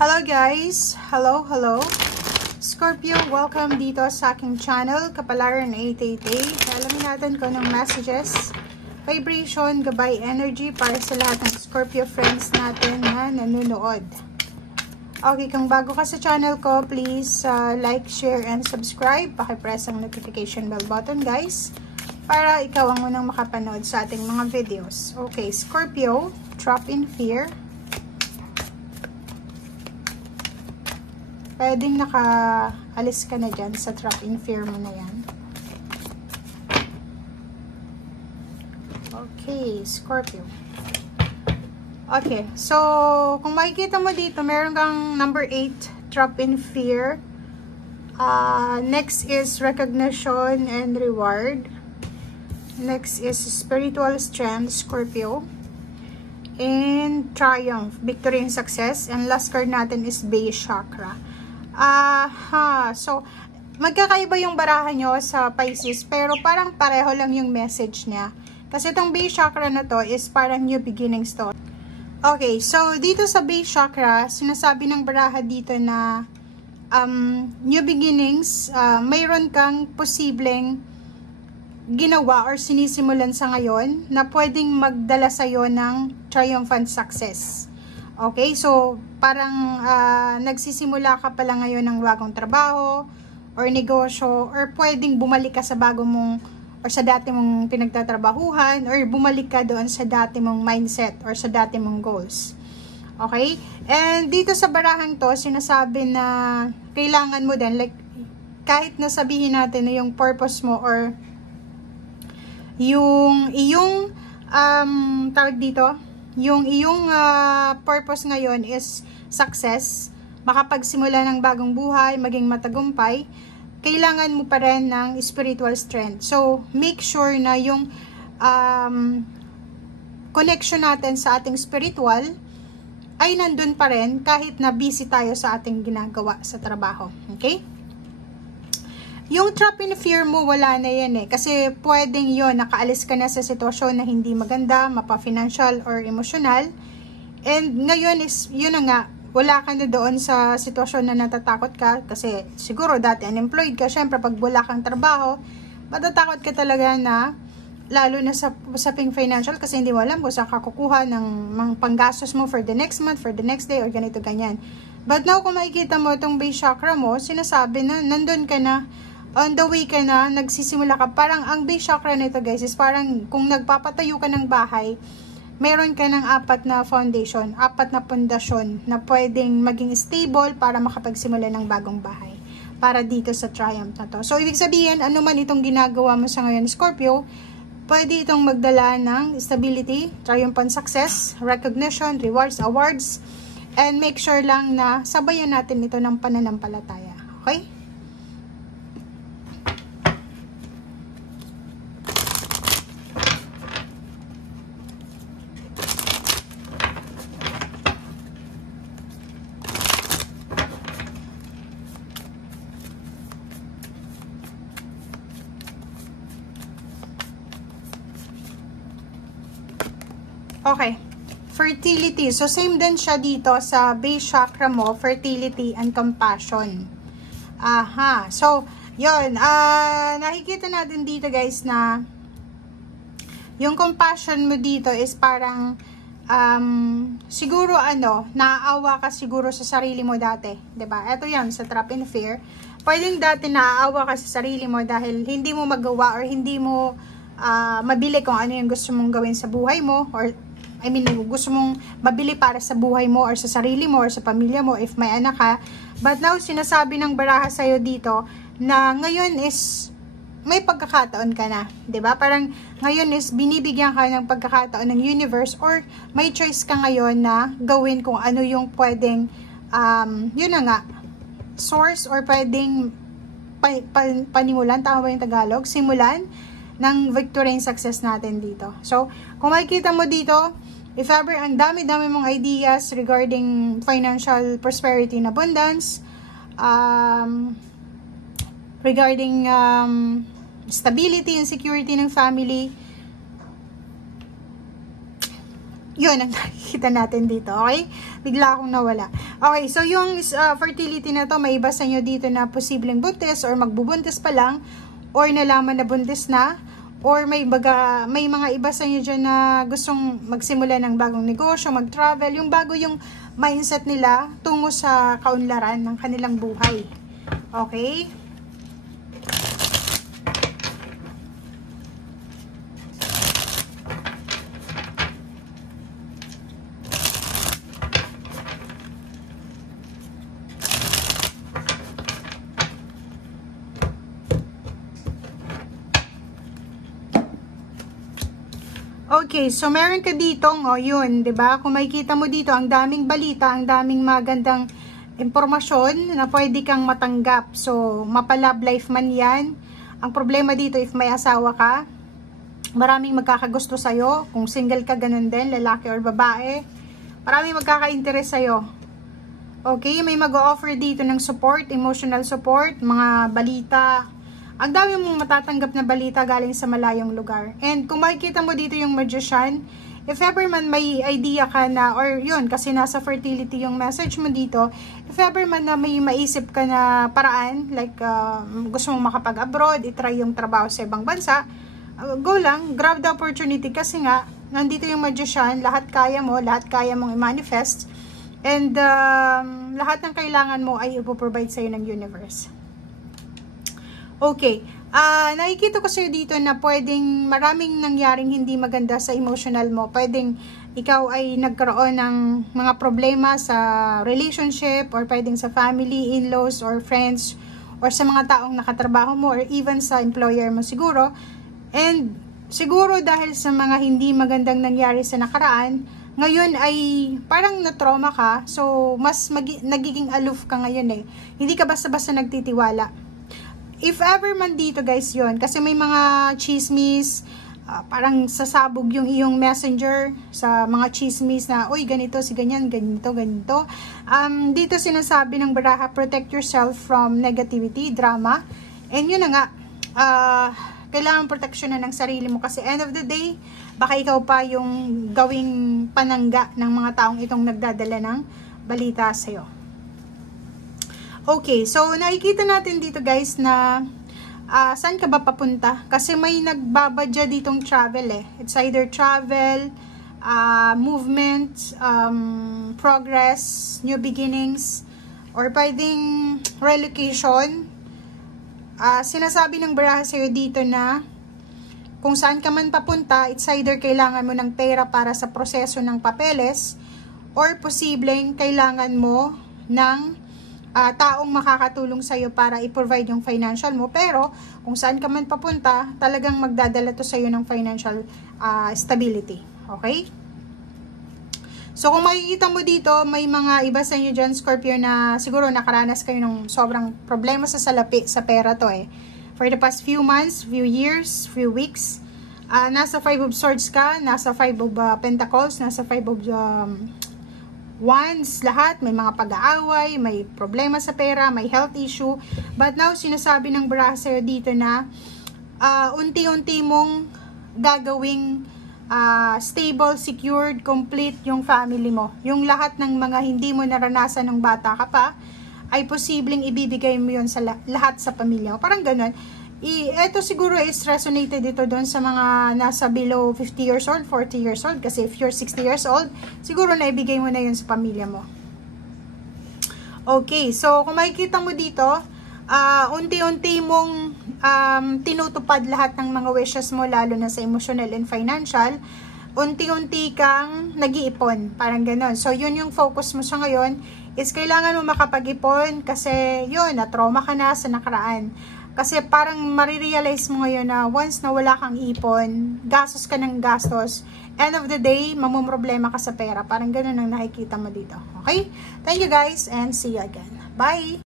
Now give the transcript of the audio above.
Hello guys! Hello! Scorpio, welcome dito sa aking channel, Kapalaran 888. Alamin natin kung anong messages, vibration, gabay, energy para sa lahat ng Scorpio friends natin na nanonood. Okay, kung bago ka sa channel ko, please like, share, and subscribe. Pakipress ang notification bell button guys, para ikaw ang unang makapanood sa ating mga videos. Okay, Scorpio, trap in fear. Pwedeng naka-alis ka na dyan sa trap in fear mo na yan. Okay, Scorpio. Okay, so kung makikita mo dito, meron kang number 8, trap in fear. Next is recognition and reward. Next is spiritual strength, Scorpio. And triumph, victory and success. And last card natin is base chakra. So magkakaiba yung barahan nyo sa Pisces, pero parang pareho lang yung message niya. Kasi itong base chakra na to is parang new beginnings to. Okay, so dito sa base chakra, sinasabi ng baraha dito na new beginnings, mayroon kang posibleng ginawa or sinisimulan sa ngayon na pwedeng magdala sa'yo ng triumphant success. Okay, so parang nagsisimula ka pala ngayon ng bagong trabaho or negosyo, or pwedeng bumalik ka sa bago mong or sa dati mong pinagtatrabahuhan, or bumalik ka doon sa dati mong mindset or sa dati mong goals. Okay? And dito sa barahang to, sinasabi na kailangan mo din, like kahit nasabihin natin na yung purpose mo or yung iyong tawag dito, yung iyong purpose ngayon is success, makapagsimula ng bagong buhay, maging matagumpay, kailangan mo pa rin ng spiritual strength. So, make sure na yung connection natin sa ating spiritual ay nandun pa rin kahit na busy tayo sa ating ginagawa sa trabaho. Okay? Yung trap in fear mo, wala na yan eh. Kasi pwedeng yun, nakaalis ka na sa sitwasyon na hindi maganda, mapa-financial or emotional. And ngayon is, yun na nga, wala ka na doon sa sitwasyon na natatakot ka. Kasi siguro dati unemployed ka. Syempre, pag wala kang trabaho, matatakot ka talaga na, lalo na sa usaping financial, kasi hindi mo alam kung saan ka kukuha ng mga panggastos mo for the next month, for the next day, or ganito, ganyan. But now, kung makikita mo itong base chakra mo, sinasabi na nandun ka na, on the way ka na, nagsisimula ka. Parang ang base chakra nito guys is parang kung nagpapatayo ka ng bahay, meron ka ng 4 na foundation, 4 na pundasyon na pwedeng maging stable para makapagsimula ng bagong bahay. Para dito sa triumph na to. So, ibig sabihin, ano man itong ginagawa mo sa ngayon, Scorpio, pwede itong magdala ng stability, triumphant success, recognition, rewards, awards, and make sure lang na sabayan natin ito ng pananampalataya. Okay? Okay, fertility. So, same din siya dito sa base chakra mo, fertility and compassion. So, yun. Nakikita natin dito guys na yung compassion mo dito is parang siguro naaawa ka siguro sa sarili mo dati. 'Di ba? Ito yan, sa trap in fear. Pwedeng dati naaawa ka sa sarili mo dahil hindi mo magawa or hindi mo mabili kung ano yung gusto mong gawin sa buhay mo, or gusto mong mabili para sa buhay mo or sa sarili mo or sa pamilya mo if may anak ka. But now, sinasabi ng baraha sa'yo dito na ngayon is may pagkakataon ka na. 'Di ba? Parang ngayon is binibigyan ka ng pagkakataon ng universe, or may choice ka ngayon na gawin kung ano yung pwedeng, yun na nga, source or pwedeng panimulan, tama ba yung Tagalog? Simulan ng victory and success natin dito. So, kung makikita mo dito, if ever ang dami-dami mong ideas regarding financial prosperity and abundance, regarding stability and security ng family, Yun ang nakikita natin dito, okay? Bigla akong nawala. Okay, so yung fertility na to, may iba sa inyo dito na posibleng buntis or magbubuntis pa lang, or nalaman na buntis na, or may mga iba sa inyo dyan na gustong magsimula ng bagong negosyo, mag-travel, yung bago yung mindset nila tungo sa kaunlaran ng kanilang buhay. Okay? Okay, so meron ka ditong, yun, 'di ba? Kung makikita mo dito, ang daming balita, ang daming magandang impormasyon na pwede kang matanggap. So, mapa-love life man 'yan. Ang problema dito, if may asawa ka, maraming magkakagusto sa'yo. Kung single ka, ganun din, lalaki or babae. Maraming magkaka-interest sa'yo. Okay, may mag-o-offer dito ng support, emotional support, mga balita. Ang dami mong matatanggap na balita galing sa malayong lugar. And kung makikita mo dito yung magician, if ever man may idea ka na, or yun, kasi nasa fertility yung message mo dito, if ever man na may maisip ka na paraan, like gusto mong makapag-abroad, itry yung trabaho sa ibang bansa, go lang, grab the opportunity kasi nga, nandito yung magician, lahat kaya mo, lahat kaya mong i-manifest, and lahat ng kailangan mo ay ipoprovide sa'yo ng universe. Okay, nakikita ko sa'yo dito na pwedeng maraming nangyaring hindi maganda sa emotional mo. Pwedeng ikaw ay nagkaroon ng mga problema sa relationship, or pwedeng sa family, in-laws, or friends, or sa mga taong nakatrabaho mo, or even sa employer mo siguro. And siguro dahil sa mga hindi magandang nangyari sa nakaraan, ngayon ay parang na-trauma ka, so mas nagiging aloof ka ngayon eh. Hindi ka basta-basta nagtitiwala. If ever man dito guys yon, kasi may mga chismis, parang sasabog yung iyong messenger sa mga chismis na, uy, ganito, si ganyan, ganito, ganito. Dito sinasabi ng baraha, protect yourself from negativity, drama. And yun na nga, kailangan protection na ng sarili mo kasi end of the day, baka ikaw pa yung gawing panangga ng mga taong itong nagdadala ng balita sa'yo. Okay, so nakikita natin dito guys na saan ka ba papunta? Kasi may nagbabadya ditong travel eh. It's either travel, movement, progress, new beginnings, or pwedeng relocation. Sinasabi ng baraha sa'yo dito na kung saan ka man papunta, it's either kailangan mo ng pera para sa proseso ng papeles, or posibleng kailangan mo ng taong makakatulong sa'yo para i-provide yung financial mo. Pero kung saan ka man papunta, talagang magdadala to sa'yo ng financial stability. Okay? So kung makikita mo dito, may mga iba sa inyo dyan, Scorpio, na siguro nakaranas kayo ng sobrang problema sa salapi, sa pera to eh. For the past few months, few years, few weeks, nasa 5 of Swords ka, nasa 5 of Pentacles, nasa 5 of Wands, lahat, may mga pag-aaway, may problema sa pera, may health issue. But now, sinasabi ng baraha sa'yo dito na unti-unti mong gagawing stable, secured, complete yung family mo. Yung lahat ng mga hindi mo naranasan ng bata ka pa, ay posibleng ibibigay mo yun sa lahat sa pamilya mo. Parang ganun. Ito siguro is resonated dito doon sa mga nasa below 50 years old, 40 years old. Kasi if you're 60 years old, siguro naibigay mo na yun sa pamilya mo. Okay, so kung makikita mo dito, unti-unti mong tinutupad lahat ng mga wishes mo, lalo na sa emotional and financial. Unti-unti kang nag-iipon, parang gano'n. So yun yung focus mo sa ngayon, is kailangan mo makapag-ipon kasi yun, na-trauma ka na sa nakaraan. Kasi parang marirealize mo ngayon na once na wala kang ipon, gastos ka ng gastos, end of the day, mamumroblema ka sa pera. Parang ganun ang nakikita mo dito. Okay? Thank you guys and see you again. Bye!